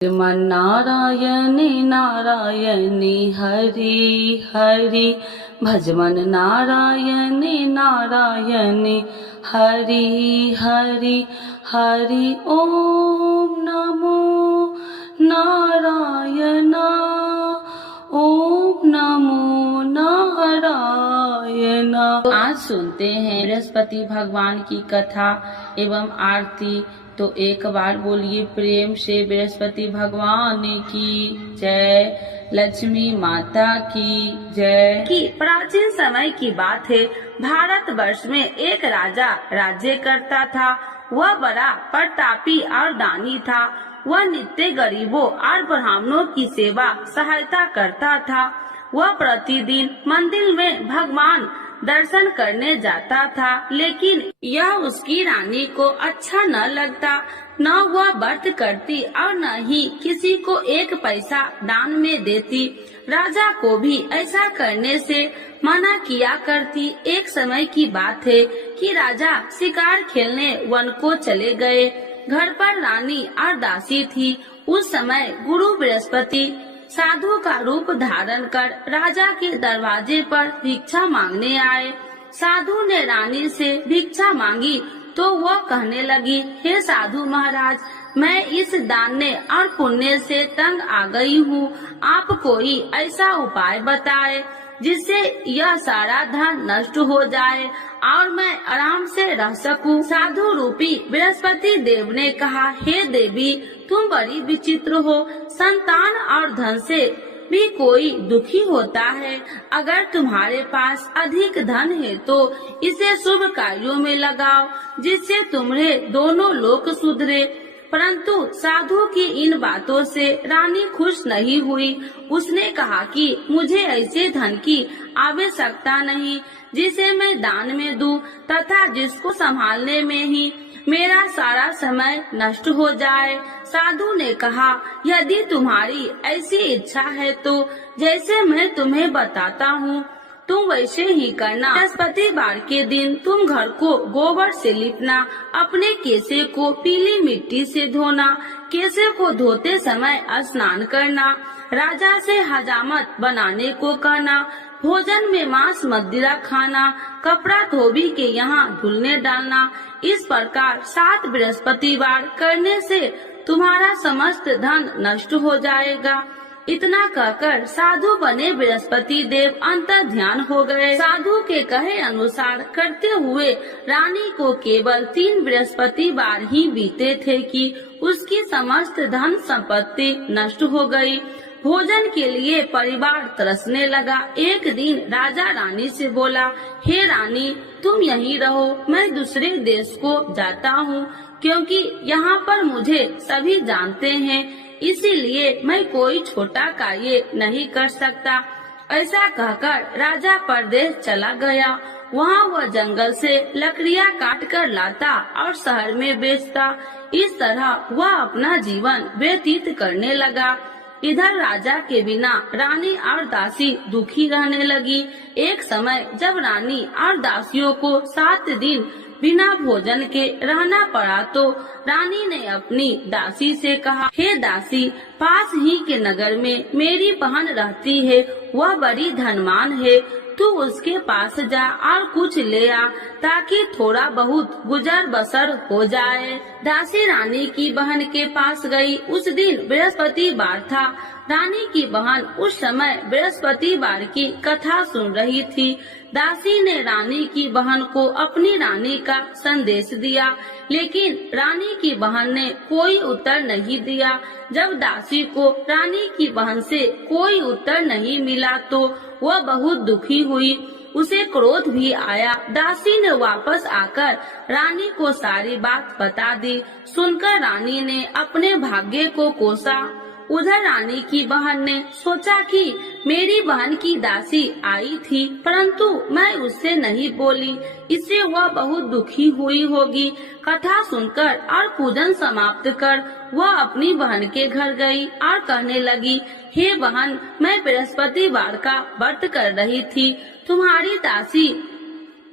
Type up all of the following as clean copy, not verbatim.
मन नारायणी नारायणी हरि हरि भजमन नारायणी नारायणी हरि हरि हरि ओम नमो नारायण ओम नमो नारायण। आज सुनते हैं बृहस्पति भगवान की कथा एवं आरती। तो एक बार बोलिए प्रेम से बृहस्पति भगवान की जय, लक्ष्मी माता की जय। की प्राचीन समय की बात है। भारतवर्ष में एक राजा राज्य करता था। वह बड़ा प्रतापी और दानी था। वह नित्य गरीबों और ब्राह्मणों की सेवा सहायता करता था। वह प्रतिदिन मंदिर में भगवान दर्शन करने जाता था, लेकिन यह उसकी रानी को अच्छा न लगता। न वह व्रत करती और न ही किसी को एक पैसा दान में देती। राजा को भी ऐसा करने से मना किया करती। एक समय की बात है कि राजा शिकार खेलने वन को चले गए। घर पर रानी और दासी थी। उस समय गुरु बृहस्पति साधु का रूप धारण कर राजा के दरवाजे पर भिक्षा मांगने आए। साधु ने रानी से भिक्षा मांगी तो वह कहने लगी, हे साधु महाराज, मैं इस दान और पुण्य से तंग आ गई हूँ। आप कोई ऐसा उपाय बताए जिससे यह सारा धन नष्ट हो जाए और मैं आराम से रह सकूं। साधु रूपी बृहस्पति देव ने कहा, हे देवी, तुम बड़ी विचित्र हो। संतान और धन से भी कोई दुखी होता है। अगर तुम्हारे पास अधिक धन है तो इसे शुभ कार्यों में लगाओ, जिससे तुम्हारे दोनों लोक सुधरे। परंतु साधु की इन बातों से रानी खुश नहीं हुई। उसने कहा कि मुझे ऐसे धन की आवश्यकता नहीं जिसे मैं दान में दूं तथा जिसको संभालने में ही मेरा सारा समय नष्ट हो जाए। साधु ने कहा, यदि तुम्हारी ऐसी इच्छा है तो जैसे मैं तुम्हें बताता हूँ तुम वैसे ही करना। बृहस्पतिवार के दिन तुम घर को गोबर से लिपना, अपने केसे को पीली मिट्टी से धोना, केसे को धोते समय स्नान करना, राजा से हजामत बनाने को कहना, भोजन में मांस मदिरा खाना, कपड़ा धोबी के यहाँ धुलने डालना। इस प्रकार 7 बृहस्पतिवार करने से तुम्हारा समस्त धन नष्ट हो जाएगा। इतना कहकर साधु बने बृहस्पति देव अंतर ध्यान हो गए। साधु के कहे अनुसार करते हुए रानी को केवल 3 बृहस्पतिवार ही बीते थे कि उसकी समस्त धन संपत्ति नष्ट हो गई। भोजन के लिए परिवार तरसने लगा। एक दिन राजा रानी से बोला, हे रानी, तुम यहीं रहो, मैं दूसरे देश को जाता हूँ, क्योंकि यहाँ पर मुझे सभी जानते हैं, इसीलिए मैं कोई छोटा कार्य नहीं कर सकता। ऐसा कहकर राजा परदेश चला गया। वहाँ वह जंगल से लकड़ियाँ काट कर लाता और शहर में बेचता। इस तरह वह अपना जीवन व्यतीत करने लगा। इधर राजा के बिना रानी और दासी दुखी रहने लगी। एक समय जब रानी और दासियों को 7 दिन बिना भोजन के रहना पड़ा तो रानी ने अपनी दासी से कहा, हे दासी, पास ही के नगर में मेरी बहन रहती है। वह बड़ी धनवान है। तू उसके पास जा और कुछ ले आ, ताकि थोड़ा बहुत गुजर बसर हो जाए। दासी रानी की बहन के पास गई। उस दिन बृहस्पतिवार था। रानी की बहन उस समय बृहस्पतिवार की कथा सुन रही थी। दासी ने रानी की बहन को अपनी रानी का संदेश दिया, लेकिन रानी की बहन ने कोई उत्तर नहीं दिया। जब दासी को रानी की बहन से कोई उत्तर नहीं मिला तो वह बहुत दुखी हुई। उसे क्रोध भी आया। दासी ने वापस आकर रानी को सारी बात बता दी। सुनकर रानी ने अपने भाग्य को कोसा। उधर रानी की बहन ने सोचा कि मेरी बहन की दासी आई थी, परंतु मैं उससे नहीं बोली, इससे वह बहुत दुखी हुई होगी। कथा सुनकर और पूजन समाप्त कर वह अपनी बहन के घर गई और कहने लगी, हे बहन, मैं बृहस्पतिवार का व्रत कर रही थी, तुम्हारी दासी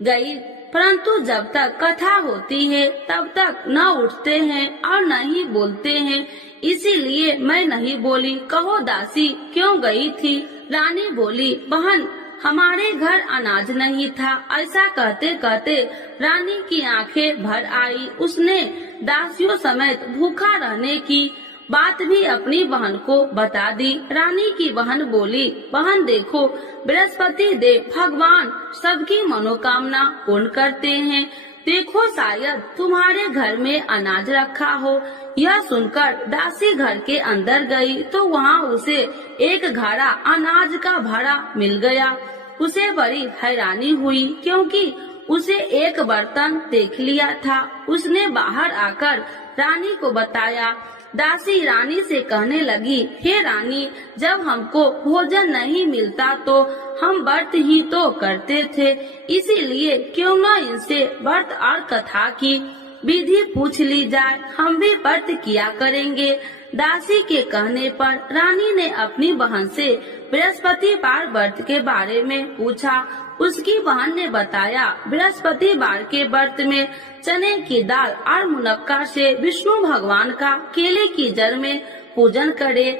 गई, परंतु जब तक कथा होती है तब तक न उठते हैं और न ही बोलते हैं। इसीलिए मैं नहीं बोली। कहो दासी क्यों गई थी? रानी बोली, बहन हमारे घर अनाज नहीं था। ऐसा कहते कहते रानी की आंखें भर आई। उसने दासियों समेत भूखा रहने की बात भी अपनी बहन को बता दी। रानी की बहन बोली, बहन देखो बृहस्पति देव भगवान सबकी मनोकामना पूर्ण करते हैं। देखो शायद तुम्हारे घर में अनाज रखा हो। यह सुनकर दासी घर के अंदर गई तो वहाँ उसे एक घड़ा अनाज का भरा मिल गया। उसे बड़ी हैरानी हुई क्योंकि उसे एक बर्तन देख लिया था। उसने बाहर आकर रानी को बताया। दासी रानी से कहने लगी, हे रानी, जब हमको भोजन नहीं मिलता तो हम व्रत ही तो करते थे। इसीलिए क्यों न इनसे व्रत और कथा की विधि पूछ ली जाए। हम भी व्रत किया करेंगे। दासी के कहने पर रानी ने अपनी बहन से बृहस्पतिवार व्रत के बारे में पूछा। उसकी बहन ने बताया, बृहस्पतिवार के व्रत में चने की दाल और मुनक्का से विष्णु भगवान का केले की जड़ में पूजन करे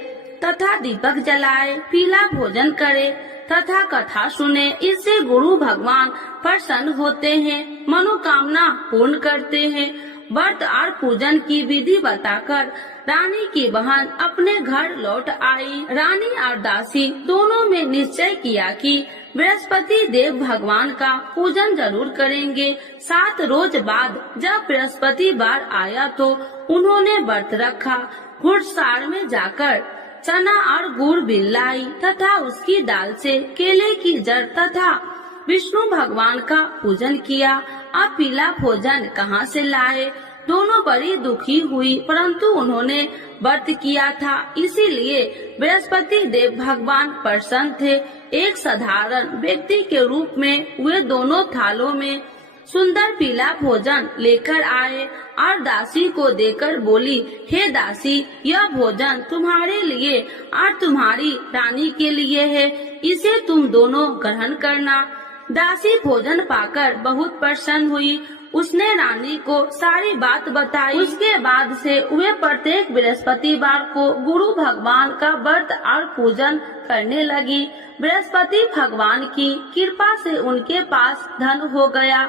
तथा दीपक जलाए, पीला भोजन करे तथा कथा सुने। इससे गुरु भगवान प्रसन्न होते हैं, मनोकामना पूर्ण करते हैं। व्रत और पूजन की विधि बताकर रानी की बहन अपने घर लौट आई। रानी और दासी दोनों में निश्चय किया कि बृहस्पति देव भगवान का पूजन जरूर करेंगे। 7 रोज बाद जब बृहस्पतिवार आया तो उन्होंने व्रत रखा। घुड़सार में जाकर चना और गुड़ बिल लाई तथा उसकी दाल से केले की जड़ तथा विष्णु भगवान का पूजन किया। अब पीला भोजन कहाँ से लाए? दोनों बड़ी दुखी हुई, परंतु उन्होंने व्रत किया था, इसीलिए बृहस्पति देव भगवान प्रसन्न थे। एक साधारण व्यक्ति के रूप में वे दोनों थालों में सुंदर पीला भोजन लेकर आए और दासी को देकर बोली, हे दासी, यह भोजन तुम्हारे लिए और तुम्हारी रानी के लिए है। इसे तुम दोनों ग्रहण करना। दासी भोजन पाकर बहुत प्रसन्न हुई। उसने रानी को सारी बात बताई। उसके बाद से वे प्रत्येक बृहस्पतिवार को गुरु भगवान का व्रत और पूजन करने लगी। बृहस्पति भगवान की कृपा से उनके पास धन हो गया,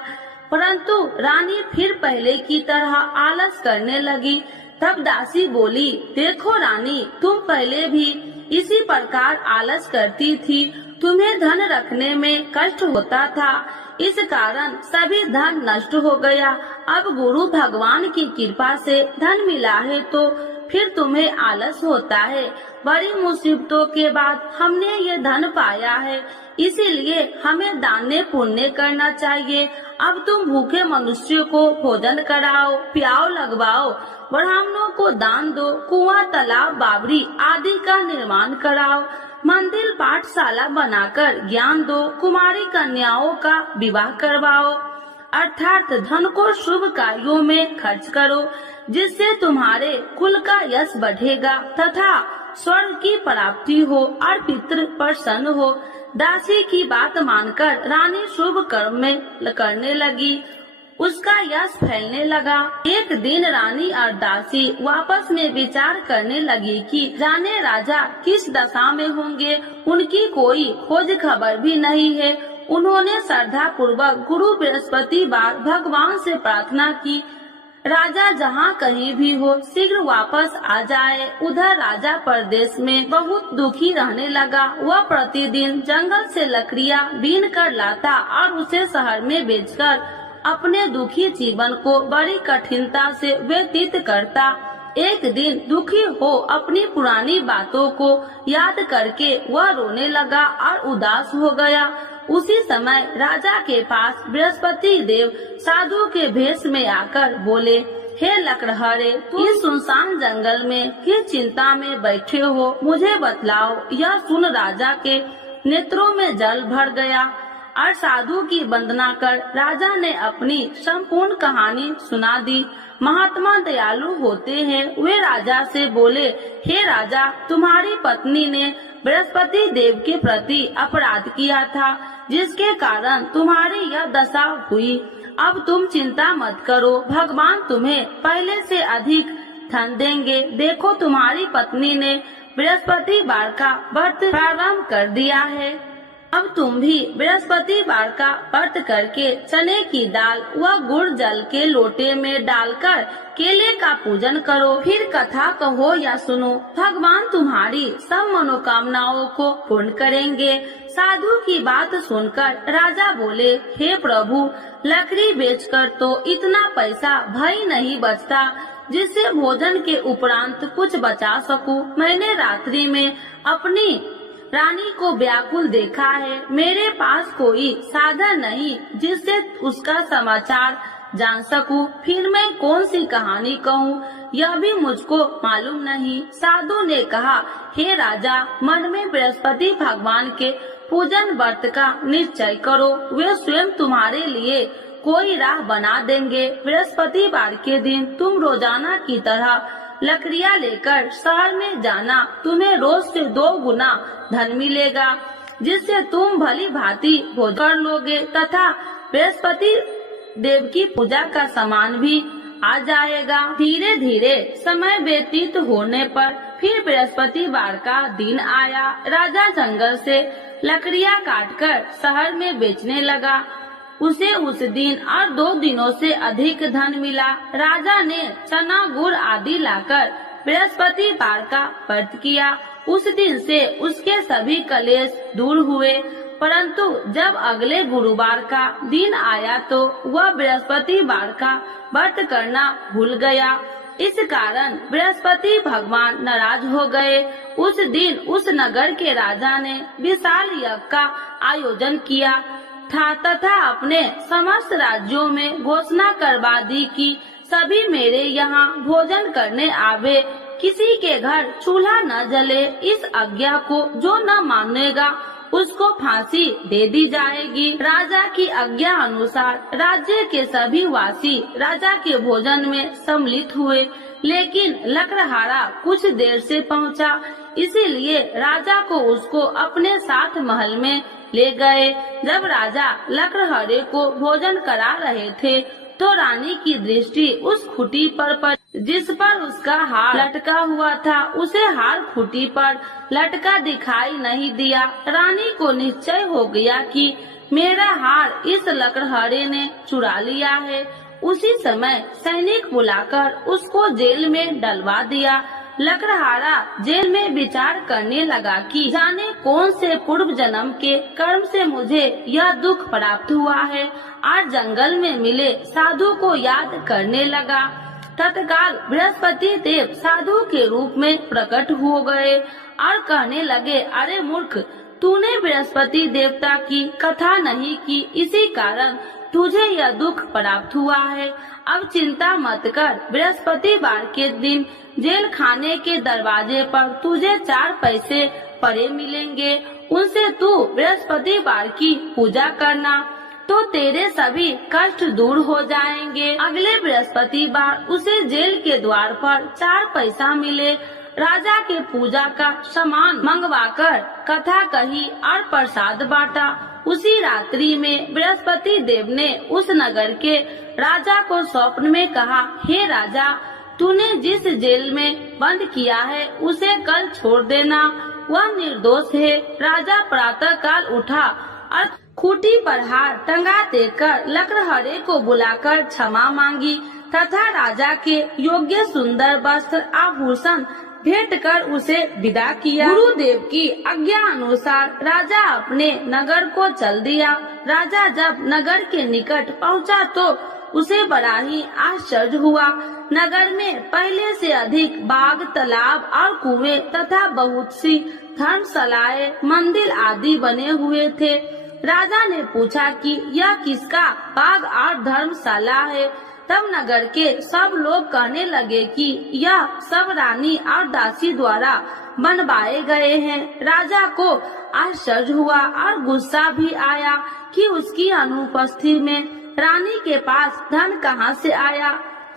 परंतु रानी फिर पहले की तरह आलस करने लगी। तब दासी बोली, देखो रानी, तुम पहले भी इसी प्रकार आलस करती थी। तुम्हें धन रखने में कष्ट होता था, इस कारण सभी धन नष्ट हो गया। अब गुरु भगवान की कृपा से धन मिला है तो फिर तुम्हें आलस होता है। बड़ी मुसीबतों के बाद हमने ये धन पाया है, इसीलिए हमें दान पुण्य करना चाहिए। अब तुम भूखे मनुष्य को भोजन कराओ, प्याव लगवाओ, ब्राह्मणों को दान दो, कुआं, तालाब, बावड़ी आदि का निर्माण कराओ, मंदिर, पाठशाला बनाकर ज्ञान दो, कुमारी कन्याओं का विवाह करवाओ, अर्थात धन को शुभ कार्यों में खर्च करो, जिससे तुम्हारे कुल का यश बढ़ेगा तथा स्वर्ग की प्राप्ति हो और पितृ प्रसन्न हो। दासी की बात मानकर रानी शुभ कर्म में करने लगी। उसका यश फैलने लगा। एक दिन रानी और दासी आपस में विचार करने लगी कि जाने राजा किस दशा में होंगे, उनकी कोई खोज खबर भी नहीं है। उन्होंने श्रद्धा पूर्वक गुरु बृहस्पतिवार भगवान से प्रार्थना की, राजा जहाँ कहीं भी हो शीघ्र वापस आ जाए। उधर राजा परदेश में बहुत दुखी रहने लगा। वह प्रतिदिन जंगल से लकड़ियाँ बीन कर लाता और उसे शहर में बेचकर अपने दुखी जीवन को बड़ी कठिनता से व्यतीत करता। एक दिन दुखी हो अपनी पुरानी बातों को याद करके वह रोने लगा और उदास हो गया। उसी समय राजा के पास बृहस्पति देव साधु के भेष में आकर बोले, हे लकड़हारे, तुम इस सुनसान जंगल में किस चिंता में बैठे हो, मुझे बतलाओ। यह सुन राजा के नेत्रों में जल भर गया और साधु की वंदना कर राजा ने अपनी संपूर्ण कहानी सुना दी। महात्मा दयालु होते हैं। वे राजा से बोले, हे राजा, तुम्हारी पत्नी ने बृहस्पति देव के प्रति अपराध किया था, जिसके कारण तुम्हारी यह दशा हुई। अब तुम चिंता मत करो, भगवान तुम्हें पहले से अधिक धन देंगे। देखो तुम्हारी पत्नी ने बृहस्पतिवार का व्रत प्रारंभ कर दिया है। अब तुम भी बृहस्पतिवार का व्रत करके चने की दाल व गुड़ जल के लोटे में डालकर केले का पूजन करो। फिर कथा कहो या सुनो, भगवान तुम्हारी सब मनोकामनाओं को पूर्ण करेंगे। साधु की बात सुनकर राजा बोले, हे प्रभु, लकड़ी बेचकर तो इतना पैसा भई नहीं बचता जिससे भोजन के उपरांत कुछ बचा सकूं। मैंने रात्रि में अपनी रानी को व्याकुल देखा है। मेरे पास कोई साधन नहीं जिससे उसका समाचार जान सकूं। फिर मैं कौन सी कहानी कहूँ, यह भी मुझको मालूम नहीं। साधु ने कहा, हे राजा, मन में बृहस्पति भगवान के पूजन व्रत का निश्चय करो। वे स्वयं तुम्हारे लिए कोई राह बना देंगे। बृहस्पतिवार के दिन तुम रोजाना की तरह लकड़ियाँ लेकर शहर में जाना। तुम्हें रोज से 2 गुना धन मिलेगा, जिससे तुम भली भांति भोजन कर लोगे तथा बृहस्पति देव की पूजा का सामान भी आ जाएगा। धीरे धीरे समय व्यतीत होने पर फिर बृहस्पतिवार का दिन आया। राजा जंगल से लकड़ियाँ काटकर शहर में बेचने लगा। उसे उस दिन और 2 दिनों से अधिक धन मिला। राजा ने चना गुड़ आदि लाकर बृहस्पतिवार का व्रत किया। उस दिन से उसके सभी कलेश दूर हुए। परंतु जब अगले गुरुवार का दिन आया तो वह बृहस्पतिवार का व्रत करना भूल गया। इस कारण बृहस्पति भगवान नाराज हो गए। उस दिन उस नगर के राजा ने विशाल यज्ञ का आयोजन किया था तथा अपने समस्त राज्यों में घोषणा करवा दी कि सभी मेरे यहाँ भोजन करने आवे। किसी के घर चूल्हा न जले। इस आज्ञा को जो न मानेगा उसको फांसी दे दी जाएगी। राजा की आज्ञा अनुसार राज्य के सभी वासी राजा के भोजन में सम्मिलित हुए, लेकिन लकड़हारा कुछ देर से पहुंचा, इसीलिए राजा को उसको अपने साथ महल में ले गए। जब राजा लकड़हारे को भोजन करा रहे थे तो रानी की दृष्टि उस खूंटी पर पड़ी जिस पर उसका हार लटका हुआ था। उसे हार खूंटी पर लटका दिखाई नहीं दिया। रानी को निश्चय हो गया कि मेरा हार इस लकड़हारे ने चुरा लिया है। उसी समय सैनिक बुलाकर उसको जेल में डलवा दिया। लकड़हारा जेल में विचार करने लगा कि जाने कौन से पूर्व जन्म के कर्म से मुझे यह दुख प्राप्त हुआ है, और जंगल में मिले साधु को याद करने लगा। तत्काल बृहस्पति देव साधु के रूप में प्रकट हो गए और कहने लगे, अरे मूर्ख, तूने बृहस्पति देवता की कथा नहीं की, इसी कारण तुझे यह दुख प्राप्त हुआ है। अब चिंता मत कर। बृहस्पतिवार के दिन जेल खाने के दरवाजे पर तुझे 4 पैसे पड़े मिलेंगे। उनसे तू बृहस्पतिवार की पूजा करना तो तेरे सभी कष्ट दूर हो जाएंगे। अगले बृहस्पतिवार उसे जेल के द्वार पर 4 पैसा मिले। राजा के पूजा का सामान मंगवाकर कथा कही और प्रसाद बांटा। उसी रात्रि में बृहस्पति देव ने उस नगर के राजा को स्वप्न में कहा, हे राजा, तूने जिस जेल में बंद किया है उसे कल छोड़ देना, वह निर्दोष है। राजा प्रातः काल उठा और खूंटी पर हार टंगा देकर लकड़हारे को बुलाकर क्षमा मांगी तथा राजा के योग्य सुंदर वस्त्र आभूषण भेंट कर उसे विदा किया। गुरुदेव की आज्ञा अनुसार राजा अपने नगर को चल दिया। राजा जब नगर के निकट पहुंचा तो उसे बड़ा ही आश्चर्य हुआ। नगर में पहले से अधिक बाग, तालाब और कुएं तथा बहुत सी धर्मशालाएं, मंदिर आदि बने हुए थे। राजा ने पूछा कि यह किसका बाग और धर्मशाला है। तब नगर के सब लोग कहने लगे कि यह सब रानी और दासी द्वारा बनवाए गए हैं। राजा को आश्चर्य हुआ और गुस्सा भी आया कि उसकी अनुपस्थिति में रानी के पास धन कहां से आया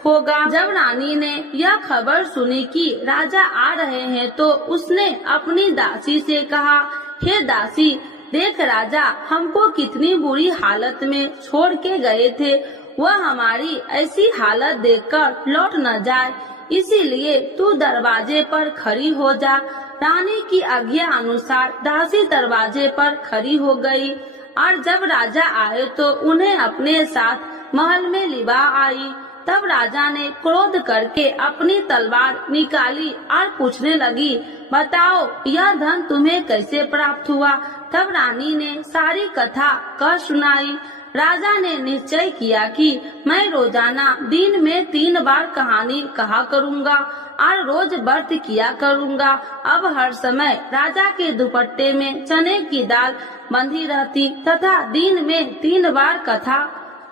होगा। जब रानी ने यह खबर सुनी कि राजा आ रहे हैं तो उसने अपनी दासी से कहा, हे दासी, देख राजा हमको कितनी बुरी हालत में छोड़ के गए थे, वह हमारी ऐसी हालत देखकर लौट न जाए, इसीलिए तू दरवाजे पर खड़ी हो जा। रानी की आज्ञा अनुसार दासी दरवाजे पर खड़ी हो गई और जब राजा आए तो उन्हें अपने साथ महल में लिवा आई। तब राजा ने क्रोध करके अपनी तलवार निकाली और पूछने लगी, बताओ यह धन तुम्हें कैसे प्राप्त हुआ। तब रानी ने सारी कथा कह सुनाई। राजा ने निश्चय किया कि मैं रोजाना दिन में 3 बार कहानी कहा करूँगा और रोज व्रत किया करूँगा। अब हर समय राजा के दुपट्टे में चने की दाल बंधी रहती तथा दिन में 3 बार कथा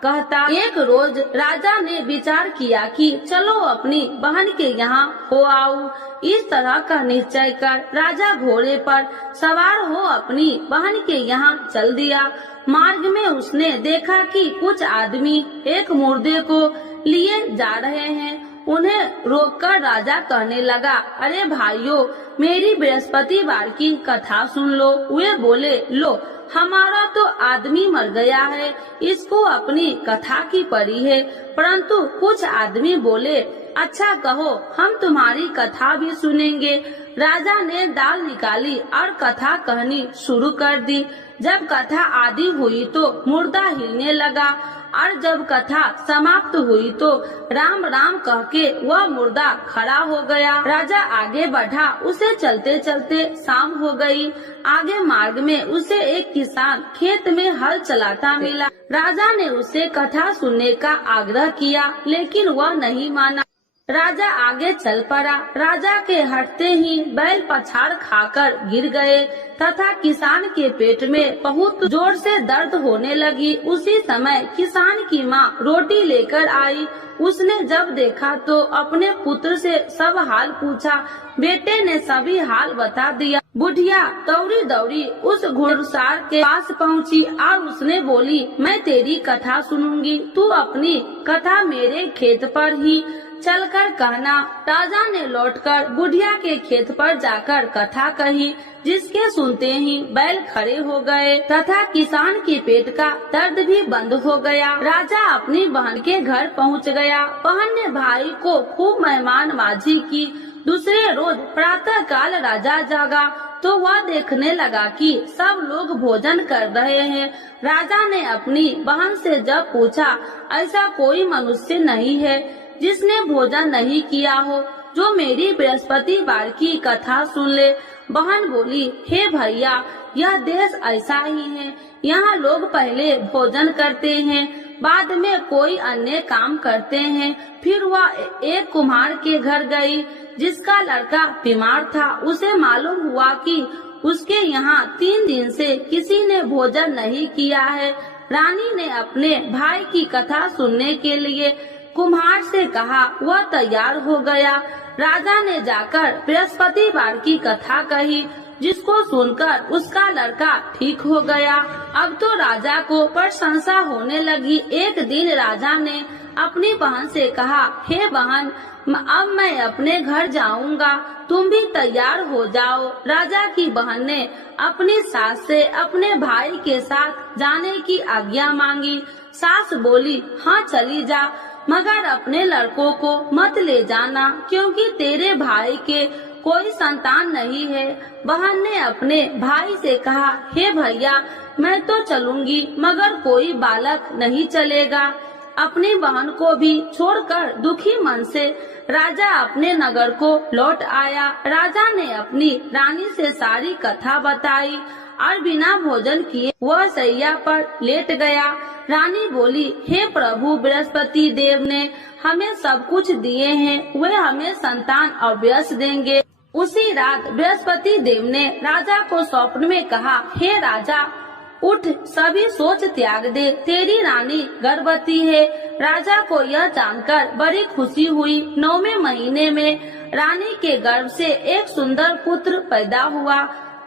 कहता। एक रोज राजा ने विचार किया कि चलो अपनी बहन के यहाँ हो आऊं। इस तरह का निश्चय कर राजा घोड़े पर सवार हो अपनी बहन के यहाँ चल दिया। मार्ग में उसने देखा कि कुछ आदमी एक मुर्दे को लिए जा रहे हैं। उन्हें रोककर राजा कहने लगा, अरे भाइयों, मेरी बृहस्पतिवार की कथा सुन लो। वे बोले, लो हमारा तो आदमी मर गया है, इसको अपनी कथा की पड़ी है। परंतु कुछ आदमी बोले, अच्छा कहो, हम तुम्हारी कथा भी सुनेंगे। राजा ने दाल निकाली और कथा कहनी शुरू कर दी। जब कथा आदि हुई तो मुर्दा हिलने लगा और जब कथा समाप्त हुई तो राम राम कह के वह मुर्दा खड़ा हो गया। राजा आगे बढ़ा, उसे चलते चलते शाम हो गई। आगे मार्ग में उसे एक किसान खेत में हल चलाता मिला। राजा ने उसे कथा सुनने का आग्रह किया, लेकिन वह नहीं माना। राजा आगे चल पड़ा। राजा के हटते ही बैल पछाड़ खाकर गिर गए तथा किसान के पेट में बहुत जोर से दर्द होने लगी। उसी समय किसान की माँ रोटी लेकर आई। उसने जब देखा तो अपने पुत्र से सब हाल पूछा। बेटे ने सभी हाल बता दिया। बुढ़िया दौड़ी दौड़ी उस घुड़सवार के पास पहुँची और उसने बोली, मैं तेरी कथा सुनूंगी, तू अपनी कथा मेरे खेत पर ही चलकर कहना। राजा ने लौटकर बुढ़िया के खेत पर जाकर कथा कही, जिसके सुनते ही बैल खड़े हो गए तथा किसान के पेट का दर्द भी बंद हो गया। राजा अपनी बहन के घर पहुंच गया। बहन ने भाई को खूब मेहमानबाजी की। दूसरे रोज प्रातः काल राजा जागा तो वह देखने लगा कि सब लोग भोजन कर रहे हैं। राजा ने अपनी बहन से जब पूछा, ऐसा कोई मनुष्य नहीं है जिसने भोजन नहीं किया हो, जो मेरी बृहस्पतिवार की कथा सुन ले। बहन बोली, हे भैया, यह देश ऐसा ही है। यहाँ लोग पहले भोजन करते हैं, बाद में कोई अन्य काम करते हैं। फिर वह एक कुम्हार के घर गई, जिसका लड़का बीमार था। उसे मालूम हुआ कि उसके यहाँ 3 दिन से किसी ने भोजन नहीं किया है। रानी ने अपने भाई की कथा सुनने के लिए कुम्हार से कहा। वह तैयार हो गया। राजा ने जाकर बृहस्पतिवार की कथा कही, जिसको सुनकर उसका लड़का ठीक हो गया। अब तो राजा को प्रशंसा होने लगी। एक दिन राजा ने अपनी बहन से कहा, हे बहन, अब मैं अपने घर जाऊंगा, तुम भी तैयार हो जाओ। राजा की बहन ने अपनी सास से अपने भाई के साथ जाने की आज्ञा मांगी। सास बोली, हाँ चली जा, मगर अपने लड़कों को मत ले जाना, क्योंकि तेरे भाई के कोई संतान नहीं है। बहन ने अपने भाई से कहा, हे भैया, मैं तो चलूंगी, मगर कोई बालक नहीं चलेगा। अपनी बहन को भी छोड़कर दुखी मन से राजा अपने नगर को लौट आया। राजा ने अपनी रानी से सारी कथा बताई और बिना भोजन किए वह सैया पर लेट गया। रानी बोली, हे प्रभु, बृहस्पति देव ने हमें सब कुछ दिए हैं, वे हमें संतान अवश्य देंगे। उसी रात बृहस्पति देव ने राजा को स्वप्न में कहा, हे राजा, उठ, सभी सोच त्याग दे, तेरी रानी गर्भवती है। राजा को यह जानकर बड़ी खुशी हुई। 9वें महीने में रानी के गर्भ से एक सुंदर पुत्र पैदा हुआ।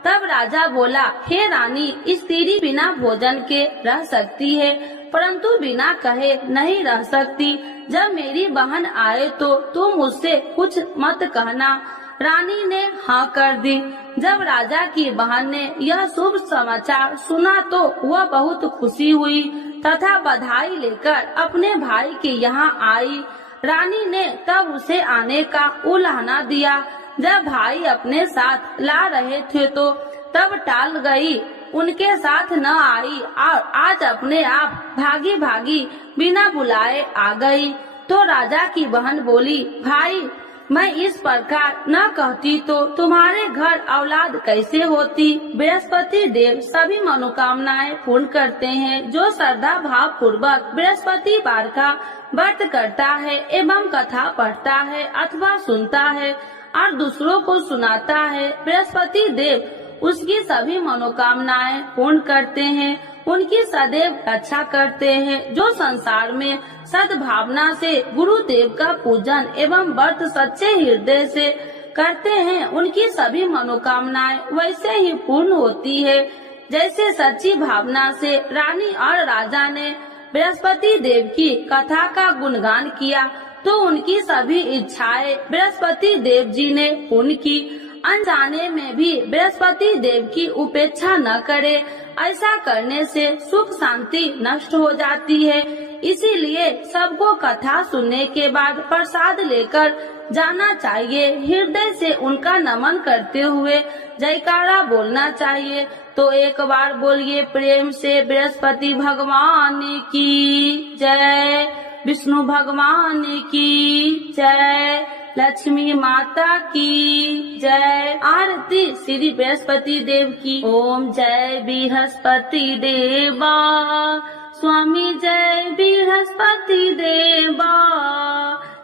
तब राजा बोला, हे रानी, स्त्री बिना भोजन के रह सकती है, परंतु बिना कहे नहीं रह सकती। जब मेरी बहन आए तो तुम मुझसे कुछ मत कहना। रानी ने हाँ कर दी। जब राजा की बहन ने यह शुभ समाचार सुना तो वह बहुत खुशी हुई तथा बधाई लेकर अपने भाई के यहाँ आई। रानी ने तब उसे आने का उलाहना दिया। जब भाई अपने साथ ला रहे थे तो तब टाल गई, उनके साथ न आई और आज अपने आप भागी भागी बिना बुलाए आ गई। तो राजा की बहन बोली, भाई मैं इस प्रकार न कहती तो तुम्हारे घर औलाद कैसे होती। बृहस्पति देव सभी मनोकामनाएं पूर्ण करते हैं। जो श्रद्धा भाव पूर्वक बृहस्पति वार का व्रत करता है एवं कथा पढ़ता है अथवा सुनता है और दूसरों को सुनाता है, बृहस्पति देव उसकी सभी मनोकामनाएं पूर्ण करते हैं, उनकी सदैव रक्षा करते हैं। जो संसार में सद्भावना से गुरुदेव का पूजन एवं व्रत सच्चे हृदय से करते हैं, उनकी सभी मनोकामनाएं वैसे ही पूर्ण होती है जैसे सच्ची भावना से रानी और राजा ने बृहस्पति देव की कथा का गुणगान किया तो उनकी सभी इच्छाएं बृहस्पति देव जी ने पूर्ण की। अनजाने में भी बृहस्पति देव की उपेक्षा न करे, ऐसा करने से सुख शांति नष्ट हो जाती है। इसीलिए सबको कथा सुनने के बाद प्रसाद लेकर जाना चाहिए। हृदय से उनका नमन करते हुए जयकारा बोलना चाहिए। तो एक बार बोलिए प्रेम से बृहस्पति भगवान की जय, विष्णु भगवान की जय, लक्ष्मी माता की जय। आरती श्री बृहस्पति देव की। ओम जय बृहस्पति देवा, स्वामी जय बृहस्पति देवा,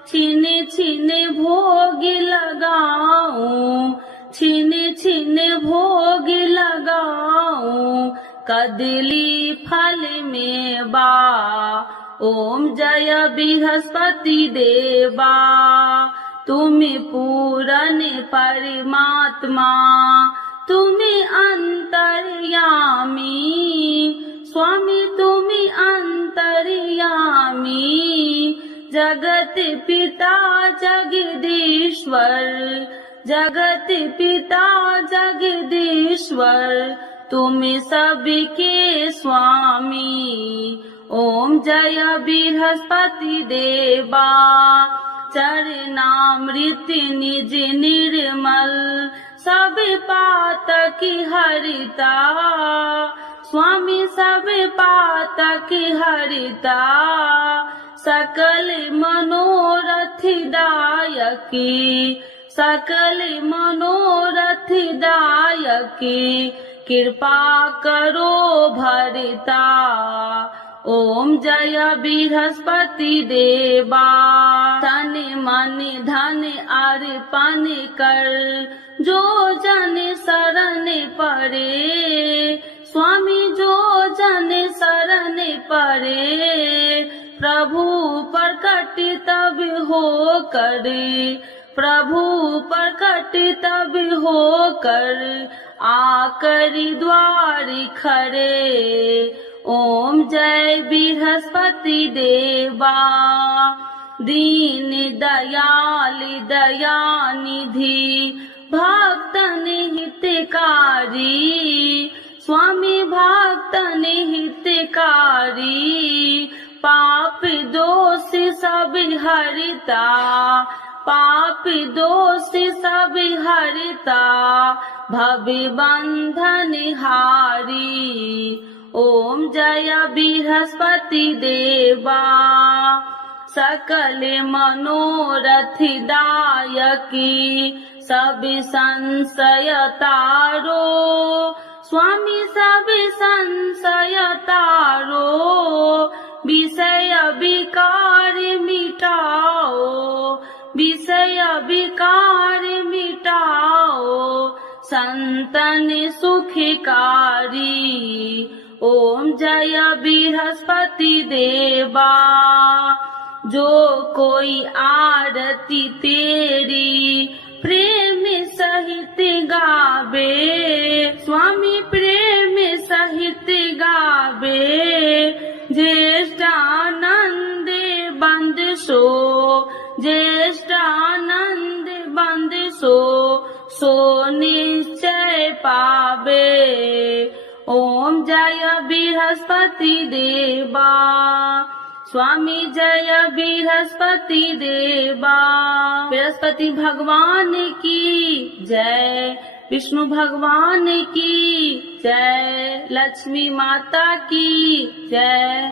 छीने छीने भोग लगाऊं, छीने छीने भोग लगाऊं, कदली फल में बा। ओम जय बृहस्पति देवा, तुम्हें पूरन परमात्मा, तुम्हें अंतर्यामी, स्वामी तुम्हें अंतर्यामी, जगत पिता जगदीश्वर, जगत पिता जगदीश्वर, तुम्हें सबके स्वामी। ओम जय बृहस्पति देवा, चरणामृत निज निर्मल, सब पातक हरिता, स्वामी सब पातक हरिता, सकल मनोरथ दायकी, सकल मनोरथ दायकी, कृपा करो भरता। ओम जय बृहस्पति देवा, तन मन धन अर्पण कर, जो जन शरण पड़े, स्वामी जो जन शरण पड़े, प्रभु प्रकट तब हो करे, प्रभु प्रकट तब हो कर, आकर द्वार खड़े। ओम जय बृहस्पति देवा, दीन दयाल दयानिधि, भक्तन हितकारी, स्वामी भक्तन हितकारी, पाप दोष सब हरिता, पाप दोष सब हरिता, भव बंधन हारी। ओम जय बृहस्पति देवा, सकल मनोरथ दायकी, सब संशय तारो, स्वामी सब संशय तारो, विषय विकार मिटाओ, विषय विकार मिटाओ, संतन सुखकारी। ओम जय बृहस्पति देवा, जो कोई आरती तेरी प्रेम सहित गावे, स्वामी प्रेम सहित गावे, ज्येष्ठानंद बंद सो, ज्येष्ठानंद बंद सो, सो निश्चय पावे। ओम जय बृहस्पति देवा, स्वामी जय बृहस्पति देवा। बृहस्पति भगवान की जय, विष्णु भगवान की जय, लक्ष्मी माता की जय।